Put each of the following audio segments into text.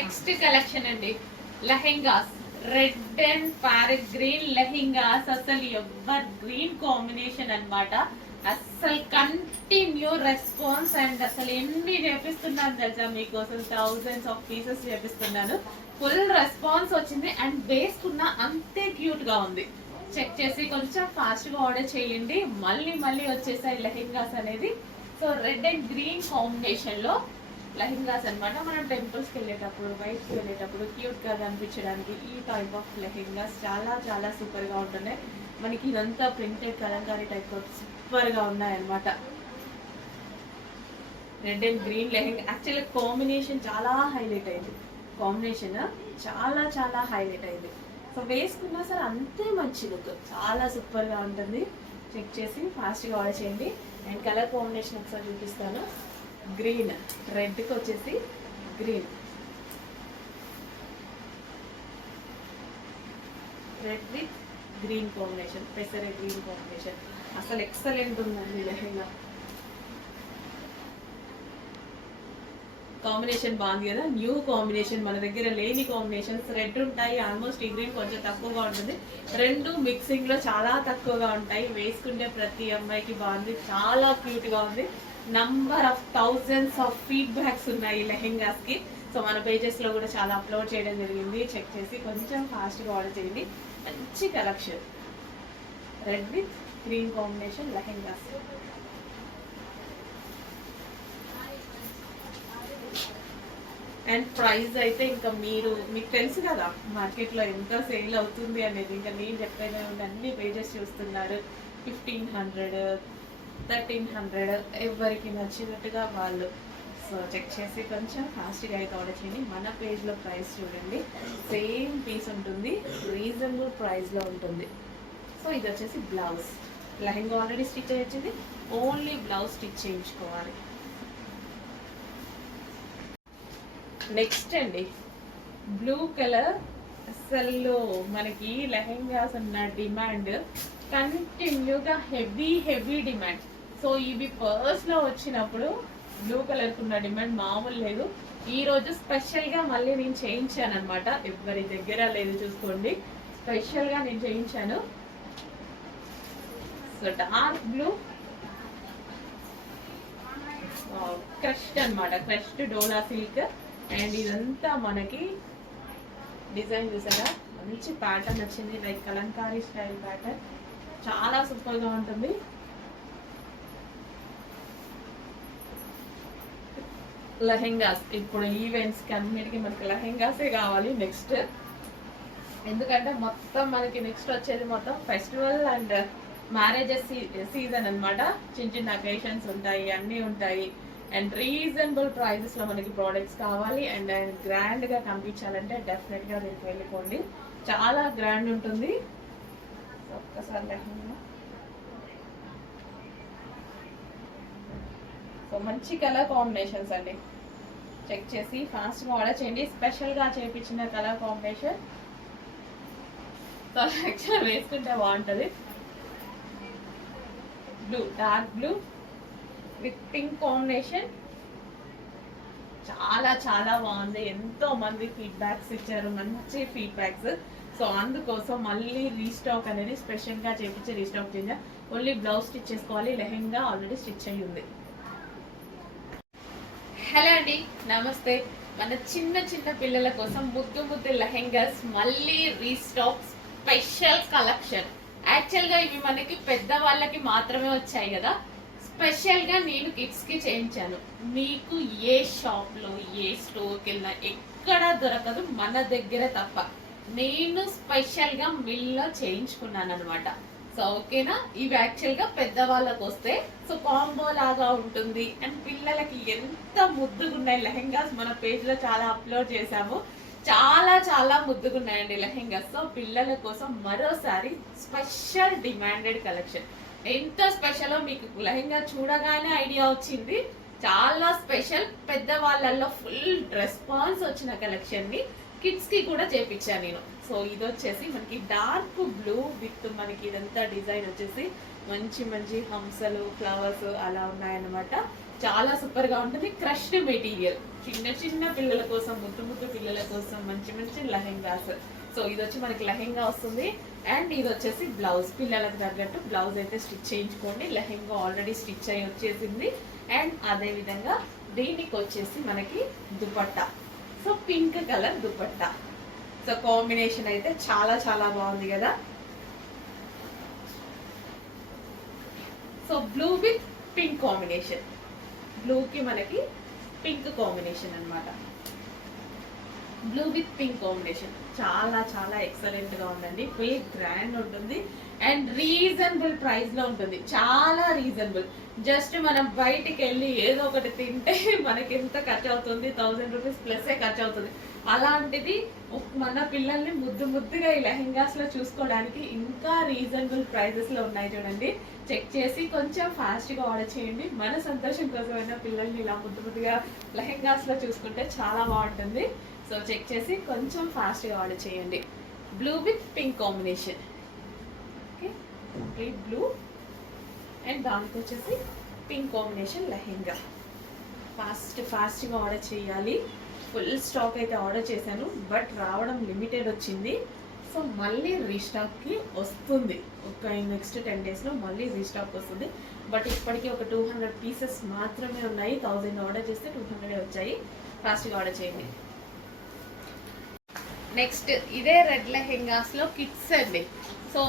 Next collection అండి, lehengas. Red and parrot green lehengas. అసలు ever green combination అన్నమాట. అసలు కంటిన్యూ రెస్పాన్స్ అండ్ అసలు ఎన్ని చేపిస్తున్నాను తెలుసా మీకోసం, థౌజండ్స్ ఆఫ్ పీసెస్ చేపిస్తున్నాను. ఫుల్ రెస్పాన్స్ వచ్చింది అండ్ వేసుకున్న అంతే క్యూట్ గా ఉంది. చెక్ చేసి కొంచెం ఫాస్ట్ గా ఆర్డర్ చేయండి. మళ్ళీ మళ్ళీ వచ్చేసాయి లెహెంగాస్ అనేది. So red and green combination లో లెహెంగాస్ అన్నమాట. మనం టెంపుల్స్కి వెళ్ళేటప్పుడు, బయటకి వెళ్ళేటప్పుడు క్యూట్ గా కనిపించడానికి ఈ టైప్ ఆఫ్ లెహెంగాస్ చాలా చాలా సూపర్ గా ఉంటున్నాయి. మనకి ఇదంతా printed Kalamkari type of super గా ఉన్నాయన్నమాట. Red and green lehenga actually combination చాలా హైలైట్ అయింది. కాంబినేషన్ చాలా చాలా హైలైట్ అయింది. సో వేసుకున్నా సరే అంతే మంచి లుక్, చాలా సూపర్ గా ఉంటుంది. చెక్ చేసి ఫాస్ట్ గా ఆర్డర్ చేయండి. అండ్ కలర్ కాంబినేషన్ ఒకసారి చూపిస్తాను. గ్రీన్ రెడ్కి వచ్చేసి green, red with green combination, పెసరే గ్రీన్ కాంబినేషన్. అసలు ఎక్సలెంట్ ఉందండి లెహెంగా. కాంబినేషన్ బాగుంది కదా, న్యూ కాంబినేషన్, మన దగ్గర లేని కాంబినేషన్స్. రెడ్ ఉంటాయి ఆల్మోస్ట్, ఈ గ్రీన్ కొంచెం తక్కువగా ఉంటుంది. రెండు మిక్సింగ్ లో చాలా తక్కువగా ఉంటాయి. వేసుకుంటే ప్రతి అమ్మాయికి బాగుంది, చాలా క్యూట్ గా ఉంది. Number of thousands of feedbacks ఉన్నాయి లెహెంగాస్ కి. సో మన పేజెస్ లో కూడా చాలా అప్లోడ్ చేయడం జరిగింది. చెక్ చేసి కొంచెం ఫాస్ట్ గా ఆర్డర్ చేయండి. మంచి collection, red with green combination lehengas. And price అయితే ఇంకా మీకు తెలుసు కదా మార్కెట్లో ఎంత సేల్ అవుతుంది అనేది. ఇంకా నేను చెప్పేది అన్ని పేజెస్ చూస్తున్నారు. 1500, 1300, ఎవరికి నచ్చినట్టుగా వాళ్ళు. సో చెక్ చేసి కొంచెం ఫాస్ట్గా అయితే ఆర్డర్ చేయండి. మన పేజ్లో ప్రైస్ చూడండి, సేమ్ పీస్ ఉంటుంది, రీజనబుల్ ప్రైస్లో ఉంటుంది. సో ఇది వచ్చేసి బ్లౌజ్. లెహెంగా ఆల్రెడీ స్టిచ్ అయ్యింది, ఓన్లీ బ్లౌజ్ స్టిచ్ చేయించుకోవాలి. నెక్స్ట్ అండి, బ్లూ కలర్. అసలు మనకి లెహెంగాస్ ఉన్న డిమాండ్ కంటిన్యూగా హెవీ డిమాండ్. సో ఇవి పర్స్ లో వచ్చినప్పుడు బ్లూ కలర్ ఉన్న డిమాండ్ మామూలు లేదు. ఈ రోజు స్పెషల్ గా మళ్ళీ నేను చేయించాను అనమాట. ఎవరి దగ్గర లేదు, చూసుకోండి, స్పెషల్ గా నేను చేయించాను. సో డార్క్ బ్లూ క్రష్డ్ అనమాట, క్రష్డ్ డోలా సిల్క్. అండ్ ఇదంతా మనకి డిజైన్ చూసారా, మంచి ప్యాటర్న్ వచ్చింది, లైక్ కలంకారీ స్టైల్ ప్యాటర్న్. చాలా సూపర్ గా ఉంటుంది. లెహెంగాస్ ఇప్పుడు ఈవెంట్స్ కి అన్నిటికీ మనకి లెహెంగాసే కావాలి నెక్స్ట్. ఎందుకంటే మొత్తం మనకి నెక్స్ట్ వచ్చేది మొత్తం ఫెస్టివల్ అండ్ మ్యారేజెస్ సీజన్ అనమాట. చిన్న చిన్న అకేషన్స్ ఉంటాయి, అన్నీ ఉంటాయి. అండ్ రీజనబుల్ ప్రైజెస్ లో మనకి ప్రోడక్ట్స్ కావాలి. అండ్ గ్రాండ్ గా కనిపించాలంటే డెఫినెట్ గా దీనికి వెళ్ళిపోండి, చాలా గ్రాండ్ ఉంటుంది. ఒక్కసారి లెహంగా. సో మంచి కలర్ కాంబినేషన్స్ అండి. చెక్ చేసి ఫాస్ట్ గా ఆర్డర్ చేయండి. స్పెషల్ గా చేయించిన కలర్ కాంబినేషన్. సో యాక్చువల్ వేసుకుంటే బాగుంటుంది. Blue, dark blue with pink combination. చాలా చాలా బాగుంది. ఎంతో మంది ఫీడ్బ్యాక్స్ ఇచ్చారు, మంచి ఫీడ్బ్యాక్స్. సో అందుకోసం మళ్ళీ రీస్టాక్ అనేది స్పెషల్ గా చేపించి రీస్టాక్ చేయాలి. ఓన్లీ బ్లౌజ్ స్టిచ్ చేసుకోవాలి, లెహెంగా ఆల్రెడీ స్టిచ్ అయ్యి ఉంది. హలో అండి, నమస్తే. మన చిన్న చిన్న పిల్లల కోసం ముద్దు ముద్దు లెహెంగాస్ మళ్ళీ రీస్టాక్, స్పెషల్ కలెక్షన్. యాక్చువల్ గా ఇవి మనకి పెద్ద వాళ్ళకి మాత్రమే వచ్చాయి కదా, స్పెషల్ గా నేను కిడ్స్ కి చేయించాను. మీకు ఏ షాప్ లో ఏ స్టోర్కి వెళ్ళినా ఎక్కడ దొరకదు, మన దగ్గర తప్ప. నేను స్పెషల్ గా మిల్లో చేయించుకున్నాను అనమాట. సో ఓకేనా, ఇవి యాక్చువల్ గా పెద్దవాళ్ళకి వస్తే సో కాంబో లాగా ఉంటుంది. అండ్ పిల్లలకి ఎంత ముద్దుగున్నాయి లెహెంగాస్, మన పేజ్ లో చాలా అప్లోడ్ చేసాము. చాలా చాలా ముద్దుగున్నాయండి లెహెంగాస్. సో పిల్లల కోసం మరోసారి స్పెషల్ డిమాండెడ్ కలెక్షన్. ఎంత స్పెషల్ మీకు లెహెంగా చూడగానే ఐడియా వచ్చింది. చాలా స్పెషల్, పెద్దవాళ్ళల్లో ఫుల్ రెస్పాన్స్ వచ్చిన కలెక్షన్ ని కిడ్స్ కి కూడా చేపించాను నేను. సో ఇది వచ్చేసి మనకి డార్క్ బ్లూ విత్ మనకి ఇదంతా డిజైన్ వచ్చేసి మంచి మంచి హంసలు, ఫ్లవర్స్ అలా ఉన్నాయన్నమాట. చాలా సూపర్ గా ఉంటుంది. క్రష్డ్ మెటీరియల్, చిన్న చిన్న పిల్లల కోసం, ముద్దు ముద్దు పిల్లల కోసం మంచి మంచి లెహెంగాస్. సో ఇది వచ్చి మనకి లెహెంగా వస్తుంది. అండ్ ఇది వచ్చేసి బ్లౌజ్, పిల్లలకు తగ్గట్టు బ్లౌజ్ అయితే స్టిచ్ చేయించుకోండి. లెహెంగా ఆల్రెడీ స్టిచ్ అయి వచ్చేసింది. అండ్ అదే విధంగా దీనికి వచ్చేసి మనకి dupatta. So pink colour dupatta. So combination అయితే చాలా చాలా బాగుంది కదా. So blue with pink combination, బ్లూకి మనకి పింక్ కాంబినేషన్ అన్నమాట. బ్లూ విత్ పింక్ కాంబినేషన్ చాలా చాలా ఎక్సలెంట్ గా ఉందండి. ఫుల్ గ్రాండ్ ఉంటుంది అండ్ రీజనబుల్ ప్రైస్ లో ఉంటుంది. చాలా రీజనబుల్. జస్ట్ మనం బయటికి వెళ్ళి ఏదో ఒకటి తింటే మనకి ఎంత ఖర్చు అవుతుంది, 1000 రూపీస్ ప్లస్ ఖర్చు అవుతుంది. అలాంటిది మన పిల్లల్ని ముద్దు ముద్దుగా ఈ లెహెంగాస్ లో చూసుకోవడానికి ఇంకా రీజనబుల్ ప్రైజెస్ లో ఉన్నాయి. చూడండి, చెక్ చేసి కొంచెం ఫాస్ట్ గా ఆర్డర్ చేయండి. మన సంతోషం కోసమైనా పిల్లల్ని ఇలా ముద్దు ముద్దుగా లెహెంగాస్ లో చూసుకుంటే చాలా బాగుంటుంది. సో చెక్ చేసి కొంచెం ఫాస్ట్ గా ఆర్డర్ చేయండి. Blue with pink combination, okay, blue and దానికి వచ్చేసి పింక్ కాంబినేషన్ లెహెంగా. ఫాస్ట్గా ఆర్డర్ చేయాలి. ఫుల్ స్టాక్ అయితే ఆర్డర్ చేశాను, బట్ రావడం లిమిటెడ్ వచ్చింది. సో మళ్ళీ రీస్టాక్కి వస్తుంది. ఒక నెక్స్ట్ 10 డేస్లో మళ్ళీ రీస్టాక్ వస్తుంది. బట్ ఇప్పటికీ ఒక 200 పీసెస్ మాత్రమే ఉన్నాయి. 1000 ఆర్డర్ చేస్తే 200 వచ్చాయి. ఫాస్ట్గా ఆర్డర్ చేయండి. నెక్స్ట్ ఇదే రెడ్ లెహెంగాస్లో కిడ్స్ అండి. సో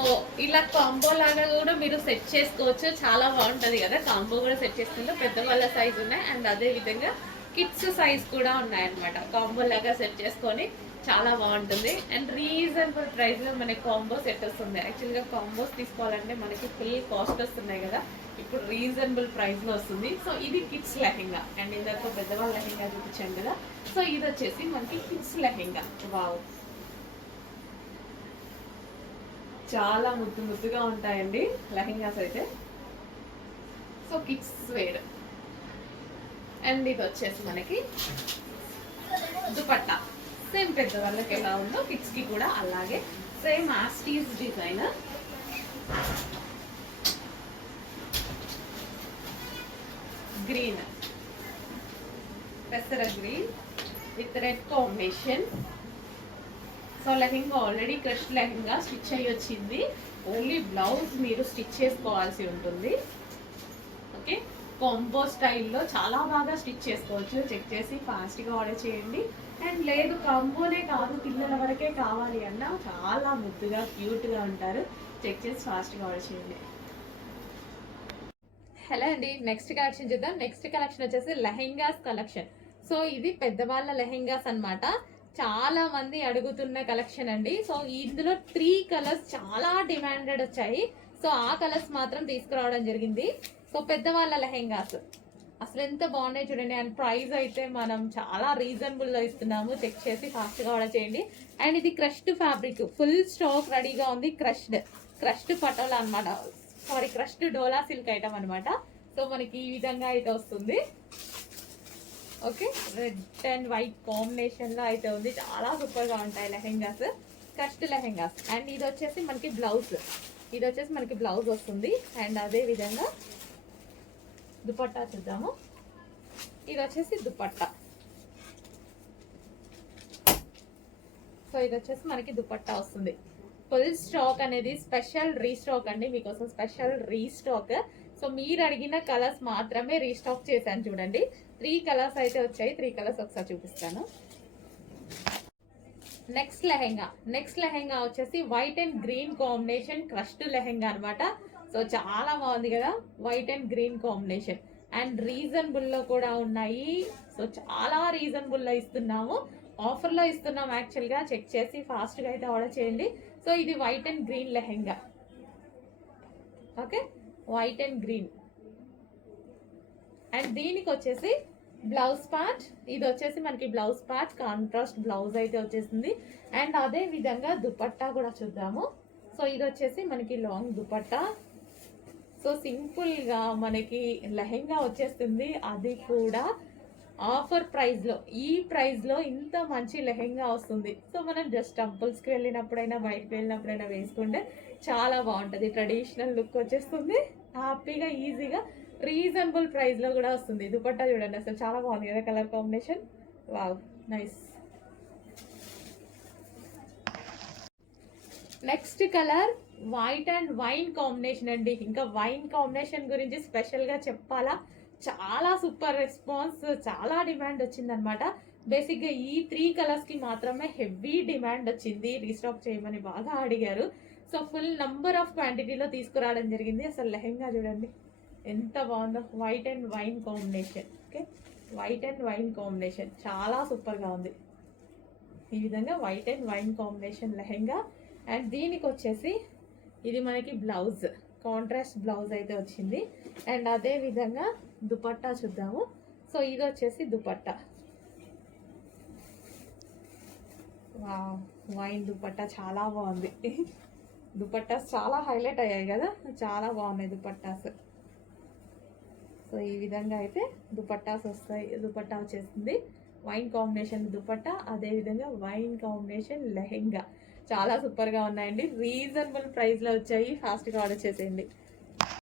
ఇలా కాంబో లాగా కూడా మీరు సెట్ చేసుకోవచ్చు. చాలా బాగుంటుంది కదా, కాంబో కూడా సెట్ చేసుకుంటే పెద్దవాళ్ళ సైజ్ ఉన్నాయి అండ్ అదే విధంగా కిడ్స్ సైజ్ కూడా ఉన్నాయన్నమాట. కాంబో లాగా సెట్ చేసుకొని చాలా బాగుంటుంది అండ్ రీజనబుల్ ప్రైస్లో మనకి కాంబో సెట్ వస్తుంది. యాక్చువల్గా కాంబోస్ తీసుకోవాలంటే మనకి ఫుల్ కాస్ట్ వస్తున్నాయి కదా, ఇప్పుడు రీజనబుల్ ప్రైస్లో వస్తుంది. సో ఇది కిడ్స్ లెహెంగా అండ్ ఇందాక పెద్దవాళ్ళ లెహెంగా చూపించాను కదా. సో ఇది వచ్చేసి మనకి కిడ్స్ లెహెంగా. వావ్, చాలా ముద్దుగా ఉంటాయండి లెహెంగాస్ అయితే. So kids wear. అండ్ ఇది వచ్చేసి మనకి దుపట్టా. సేమ్ పెద్దవాళ్ళకి ఎలా ఉందో కిడ్స్ కి కూడా అలాగే సేమ్ ఆస్టీస్ డిజైన్. గ్రీన్, పెసర green with red combination. So lehenga already crush lehenga stitch అయ్యి వచ్చింది. ఓన్లీ బ్లౌజ్ మీరు స్టిచ్ చేసుకోవాల్సి ఉంటుంది. ఓకే, కాంబో స్టైల్లో చాలా బాగా స్టిచ్ చేసుకోవచ్చు. చెక్ చేసి ఫాస్ట్గా ఆర్డర్ చేయండి. అండ్ లేదు కాంబోనే కాదు పిల్లల వరకే కావాలి అన్న చాలా ముద్దుగా క్యూట్గా ఉంటారు. చెక్ చేసి ఫాస్ట్గా ఆర్డర్ చేయండి. హలో అండి, నెక్స్ట్ కలెక్షన్ చూద్దాం. నెక్స్ట్ కలెక్షన్ వచ్చేసి లెహెంగాస్ కలెక్షన్. సో ఇది పెద్దవాళ్ళ లెహెంగాస్ అన్నమాట. చాలా మంది అడుగుతున్న కలెక్షన్ అండి. సో ఇందులో 3 కలర్స్ చాలా డిమాండెడ్ వచ్చాయి. సో ఆ కలర్స్ మాత్రం తీసుకురావడం జరిగింది. సో పెద్దవాళ్ళ లెహెంగాస్ అసలు ఎంత బాగున్నాయి చూడండి. అండ్ ప్రైస్ అయితే మనం చాలా రీజనబుల్ లో ఇస్తున్నాము. చెక్ చేసి ఫాస్ట్ గా ఆర్డర్ చేయండి. అండ్ ఇది క్రష్డ్ ఫ్యాబ్రిక్, ఫుల్ స్టాక్ రెడీగా ఉంది. క్రష్డ్ పటోలా అనమాట, సారీ క్రష్డ్ డోలా సిల్క్ ఐటమ్ అనమాట. సో మనకి ఈ విధంగా అయితే వస్తుంది. Okay, red and white combination లో అయితే ఉంది. చాలా సూపర్ గా ఉంటాయి లెహెంగాస్, క్రష్డ్ లెహెంగాస్. అండ్ ఇది వచ్చేసి మనకి బ్లౌజ్ వస్తుంది. అండ్ అదే విధంగా దుపట్టా చూద్దాము. ఇది వచ్చేసి దుపట్టా. సో ఇది వచ్చేసి మనకి దుపట్టా వస్తుంది. ఫుల్ స్టాక్ అనేది స్పెషల్ రీస్టాక్ అండి, మీకోసం స్పెషల్ రీస్టాక్. సో మీరు అడిగిన కలర్స్ మాత్రమే రీస్టాక్ చేశాను చూడండి. 3 కలర్స్ అయితే వచ్చాయి. 3 కలర్స్ ఒకసారి చూపిస్తాను. నెక్స్ట్ లెహెంగా వచ్చేసి white and green combination crushed lehenga అనమాట. సో చాలా బాగుంది కదా, white and green combination. And reasonable లో కూడా ఉన్నాయి. సో చాలా రీజనబుల్ లో ఇస్తున్నాము, ఆఫర్ లో ఇస్తున్నాం యాక్చువల్ గా. చెక్ చేసి ఫాస్ట్ గా అయితే ఆర్డర్ చేయండి. సో ఇది white and green lehenga. Okay, white and green. And దీనికి వచ్చేసి బ్లౌజ్ పార్ట్. ఇది వచ్చేసి మనకి బ్లౌజ్ పార్ట్, కాంట్రాస్ట్ బ్లౌజ్ అయితే వచ్చేసింది. అండ్ అదే విధంగా దుపట్టా కూడా చూద్దాము. సో ఇది వచ్చేసి మనకి లాంగ్ దుపట్టా. సో సింపుల్ గా మనకి లెహెంగా వచ్చేస్తుంది, అది కూడా ఆఫర్ ప్రైస్ లో. ఈ ప్రైస్ లో ఇంత మంచి లెహెంగా వస్తుంది. సో మనం జస్ట్ టెంపుల్స్ కి వెళ్ళినప్పుడైనా బయటకు వెళ్ళినప్పుడైనా వేసుకుంటే చాలా బాగుంటుంది. ట్రెడిషనల్ లుక్ వచ్చేస్తుంది. హ్యాపీగా ఈజీగా రీజనబుల్ ప్రైస్ లో కూడా వస్తుంది. దుపట్టా చూడండి అసలు చాలా బాగుంది కదా colour combination. Wow nice. Next colour white and wine combination అండి. ఇంకా వైన్ కాంబినేషన్ గురించి స్పెషల్ గా చెప్పాలా, చాలా సూపర్ రెస్పాన్స్, చాలా డిమాండ్ వచ్చింది అనమాట. బేసిక్ గా ఈ 3 కలర్స్ కి మాత్రమే హెవీ డిమాండ్ వచ్చింది, రీస్టాక్ చేయమని బాగా అడిగారు. సో ఫుల్ నంబర్ ఆఫ్ క్వాంటిటీలో తీసుకురావడం జరిగింది. అసలు లెహెంగా చూడండి ఎంత బాగుందో, white and wine combination. Okay, white and wine combination చాలా సూపర్ గా ఉంది. ఈ విధంగా white and wine combination lehenga. And దీనికి వచ్చేసి ఇది మనకి బ్లౌజ్, కాంట్రాస్ట్ బ్లౌజ్ అయితే వచ్చింది. అండ్ అదే విధంగా దుపట్టా చూద్దాము. సో ఇది వచ్చేసి దుపట్టా. వావ్, వైన్ దుపట్టా చాలా బాగుంది. దుపట్టాస్ చాలా హైలైట్ అయ్యాయి కదా, చాలా బాగున్నాయి దుపట్టాస్. సో ఈ విధంగా అయితే దుపట్టాస్ వస్తాయి. దుపట్టా వచ్చేసింది వైన్ కాంబినేషన్ దుపట్టా, అదే విధంగా వైన్ కాంబినేషన్ లెహెంగా. చాలా సూపర్ గా ఉన్నాయండి, రీజనబుల్ ప్రైస్ లో వచ్చాయి. ఫాస్ట్ గా ఆర్డర్ చేసేయండి.